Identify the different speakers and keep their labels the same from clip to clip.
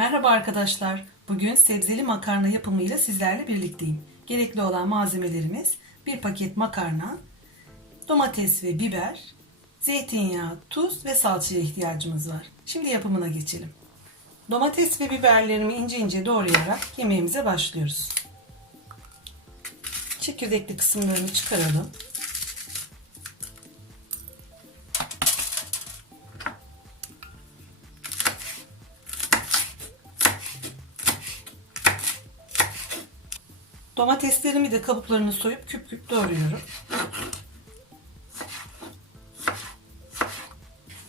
Speaker 1: Merhaba arkadaşlar. Bugün sebzeli makarna yapımıyla sizlerle birlikteyim. Gerekli olan malzemelerimiz bir paket makarna, domates ve biber, zeytinyağı, tuz ve salçaya ihtiyacımız var. Şimdi yapımına geçelim. Domates ve biberlerimi ince ince doğrayarak yemeğimize başlıyoruz. Çekirdekli kısımlarını çıkaralım. Domateslerimi de kabuklarını soyup küp küp doğruyorum.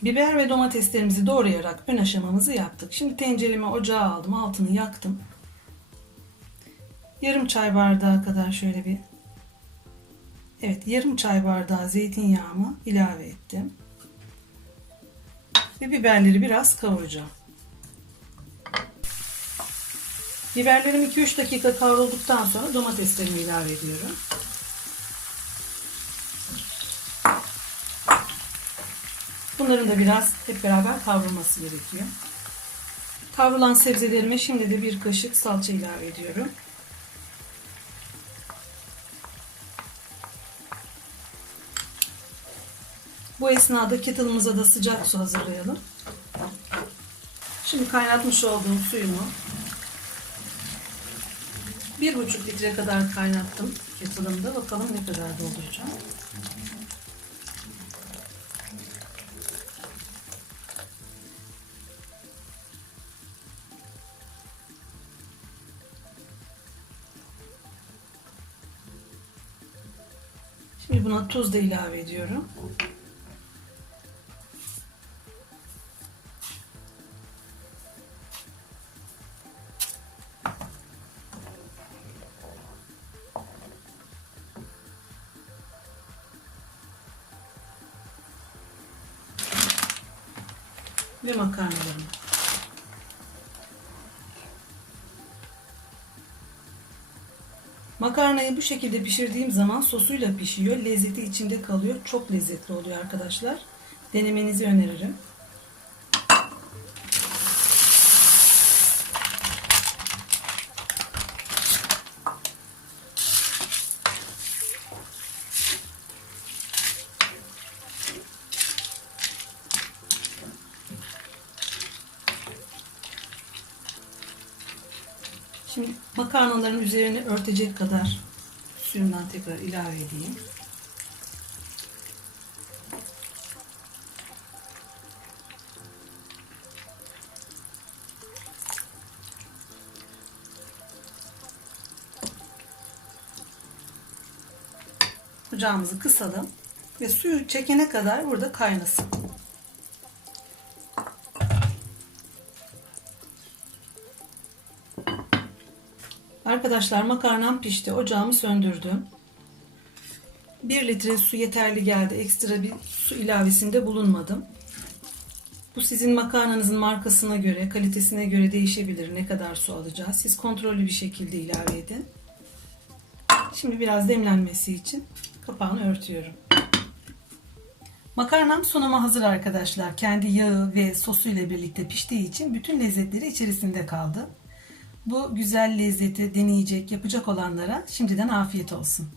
Speaker 1: Biber ve domateslerimizi doğrayarak ön aşamamızı yaptık. Şimdi tenceremi ocağa aldım. Altını yaktım. Yarım çay bardağı kadar şöyle bir Evet yarım çay bardağı zeytinyağımı ilave ettim. Ve biberleri biraz kavuracağım. Biberlerim 2-3 dakika kavrulduktan sonra domateslerimi ilave ediyorum. Bunların da biraz hep beraber kavrulması gerekiyor. Kavrulan sebzelerime şimdi de bir kaşık salça ilave ediyorum. Bu esnada kettle'ımıza da sıcak su hazırlayalım. Şimdi kaynatmış olduğum suyumu bir buçuk litre kadar kaynattım kettle'ımda. Bakalım ne kadar dolduracağım. Şimdi buna tuz da ilave ediyorum. Ve makarnalarımı. Makarnayı bu şekilde pişirdiğim zaman sosuyla pişiyor. Lezzeti içinde kalıyor. Çok lezzetli oluyor arkadaşlar. Denemenizi öneririm. Şimdi makarnaların üzerini örtecek kadar suyundan tekrar ilave edeyim. Ocağımızı kısalım ve suyu çekene kadar burada kaynasın. Arkadaşlar makarnam pişti. Ocağımı söndürdüm. 1 litre su yeterli geldi. Ekstra bir su ilavesinde bulunmadım. Bu sizin makarnanızın markasına göre, kalitesine göre değişebilir ne kadar su alacağız. Siz kontrollü bir şekilde ilave edin. Şimdi biraz demlenmesi için kapağını örtüyorum. Makarnam sunuma hazır arkadaşlar. Kendi yağı ve sosu ile birlikte piştiği için bütün lezzetleri içerisinde kaldı. Bu güzel lezzeti deneyecek, yapacak olanlara şimdiden afiyet olsun.